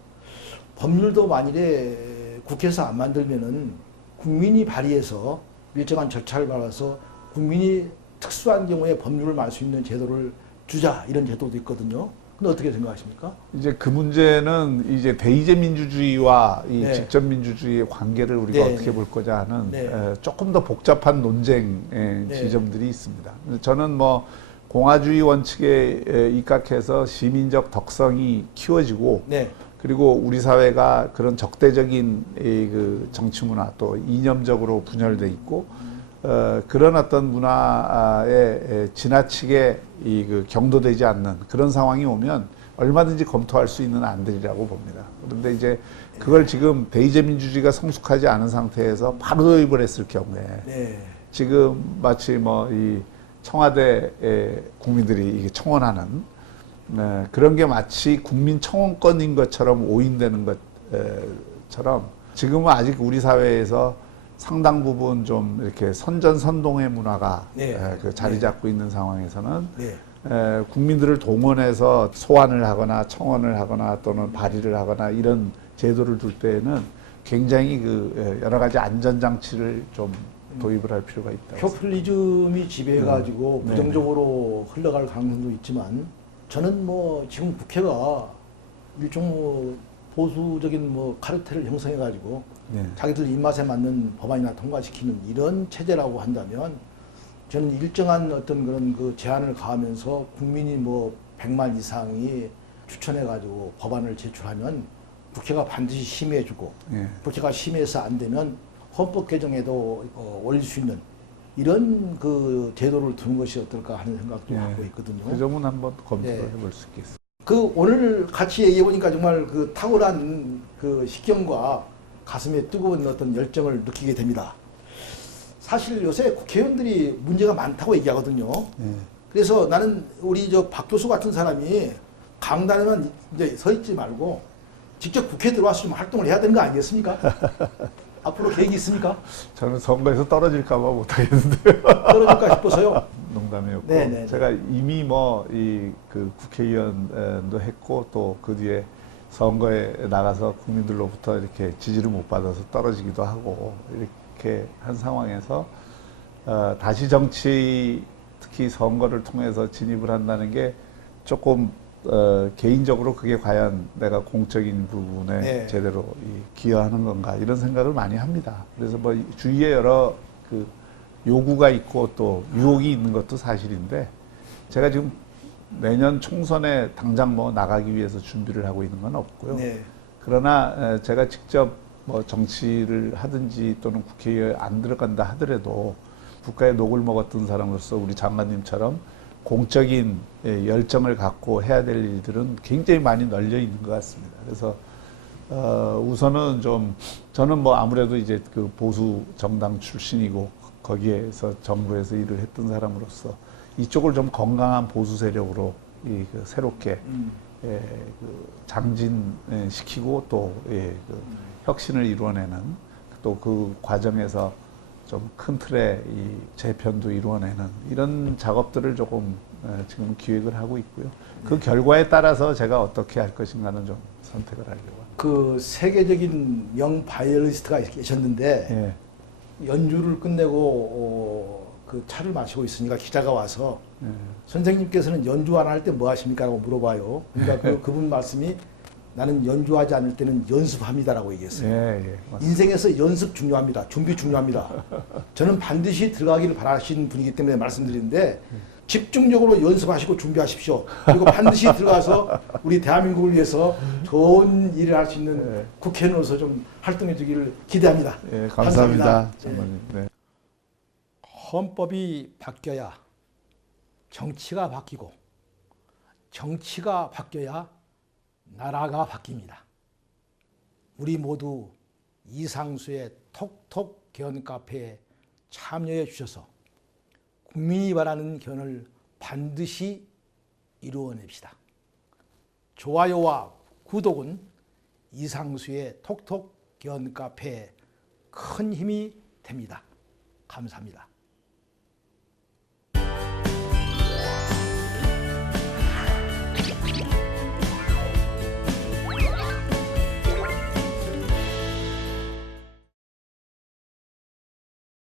법률도 만일에 국회에서 안 만들면은 국민이 발의해서 일정한 절차를 밟아서 국민이 특수한 경우에 법률을 말 수 있는 제도를 주자 이런 제도도 있거든요. 근데 어떻게 생각하십니까? 이제 그 문제는 이제 대의제 민주주의와 이 네. 직접 민주주의의 관계를 우리가 네, 어떻게 네. 볼 거냐 하는 네. 조금 더 복잡한 논쟁 네. 지점들이 있습니다. 저는 뭐 공화주의 원칙에 입각해서 시민적 덕성이 키워지고 네. 그리고 우리 사회가 그런 적대적인 그 정치 문화 또 이념적으로 분열돼 있고 그런 어떤 문화에 지나치게 그 경도되지 않는 그런 상황이 오면 얼마든지 검토할 수 있는 안들이라고 봅니다. 그런데 이제 그걸 지금 대의제 민주주의가 성숙하지 않은 상태에서 바로 도입을 했을 경우에 네. 지금 마치 뭐 이 청와대 국민들이 이게 청원하는 그런 게 마치 국민 청원권인 것처럼 오인되는 것처럼 지금은 아직 우리 사회에서 상당 부분 좀 이렇게 선전선동의 문화가 네. 그 자리 잡고 있는 상황에서는 네. 국민들을 동원해서 소환을 하거나 청원을 하거나 또는 발의를 하거나 이런 제도를 둘 때에는 굉장히 그 여러 가지 안전장치를 좀 도입을 할 필요가 있다. 포퓰리즘이 지배해가지고 네. 부정적으로 흘러갈 가능성도 있지만 저는 뭐 지금 국회가 일종 뭐 보수적인 뭐 카르텔을 형성해가지고 네. 자기들 입맛에 맞는 법안이나 통과시키는 이런 체제라고 한다면 저는 일정한 어떤 그런 그 제한을 가하면서 국민이 뭐 100만 이상이 추천해가지고 법안을 제출하면 국회가 반드시 심의해주고 네. 국회가 심의해서 안 되면 헌법 개정에도 올릴 수 있는 이런 그 제도를 두는 것이 어떨까 하는 생각도 네. 하고 있거든요. 그 점은 한번 검토를 네. 해볼 수 있겠습니다. 그 오늘 같이 얘기해 보니까 정말 그 탁월한 그 식견과 가슴에 뜨거운 어떤 열정을 느끼게 됩니다. 사실 요새 국회의원들이 문제가 많다고 얘기하거든요. 네. 그래서 나는 우리 저 박 교수 같은 사람이 강단에만 이제 서 있지 말고 직접 국회에 들어와서 좀 활동을 해야 되는 거 아니겠습니까? 앞으로 계획이 있습니까? 저는 선거에서 떨어질까 봐 못하겠는데요. 떨어질까 싶어서요. 농담이었고 네네. 제가 이미 뭐 이 그 국회의원도 했고 또 그 뒤에 선거에 나가서 국민들로부터 이렇게 지지를 못 받아서 떨어지기도 하고 이렇게 한 상황에서 다시 정치 특히 선거를 통해서 진입을 한다는 게 조금 개인적으로 그게 과연 내가 공적인 부분에 네. 제대로 기여하는 건가 이런 생각을 많이 합니다. 그래서 뭐 주위에 여러 그 요구가 있고 또 유혹이 있는 것도 사실인데 제가 지금 내년 총선에 당장 뭐 나가기 위해서 준비를 하고 있는 건 없고요. 네. 그러나 제가 직접 뭐 정치를 하든지 또는 국회에 안 들어간다 하더라도 국가의 녹을 먹었던 사람으로서 우리 장관님처럼 공적인 열정을 갖고 해야 될 일들은 굉장히 많이 널려 있는 것 같습니다. 그래서 우선은 좀 저는 뭐 아무래도 이제 그 보수 정당 출신이고 거기에서 정부에서 일을 했던 사람으로서 이쪽을 좀 건강한 보수 세력으로 그 새롭게 그 장진시키고 또 그 혁신을 이루어내는 또 그 과정에서 좀 큰 틀의 이 재편도 이루어내는 이런 작업들을 조금 지금 기획을 하고 있고요. 그 결과에 따라서 제가 어떻게 할 것인가는 좀 선택을 하려고 합니다. 그 세계적인 명 바이올리스트가 계셨는데 연주를 끝내고 그 차를 마시고 있으니까 기자가 와서 선생님께서는 연주 안 할 때 뭐 하십니까? 라고 물어봐요. 그러니까 그분 말씀이 나는 연주하지 않을 때는 연습합니다라고 얘기했어요. 인생에서 연습 중요합니다. 준비 중요합니다. 저는 반드시 들어가기를 바라시는 분이기 때문에 말씀드리는데 집중적으로 연습하시고 준비하십시오. 그리고 반드시 들어가서 우리 대한민국을 위해서 좋은 일을 할 수 있는 국회의원으로서 좀 활동해 주기를 기대합니다. 감사합니다. 네. 헌법이 바뀌어야 정치가 바뀌고 정치가 바뀌어야 나라가 바뀝니다. 우리 모두 이상수의 톡톡 개헌 카페에 참여해 주셔서 국민이 바라는 개헌을 반드시 이루어냅시다. 좋아요와 구독은 이상수의 톡톡 개헌 카페에 큰 힘이 됩니다. 감사합니다.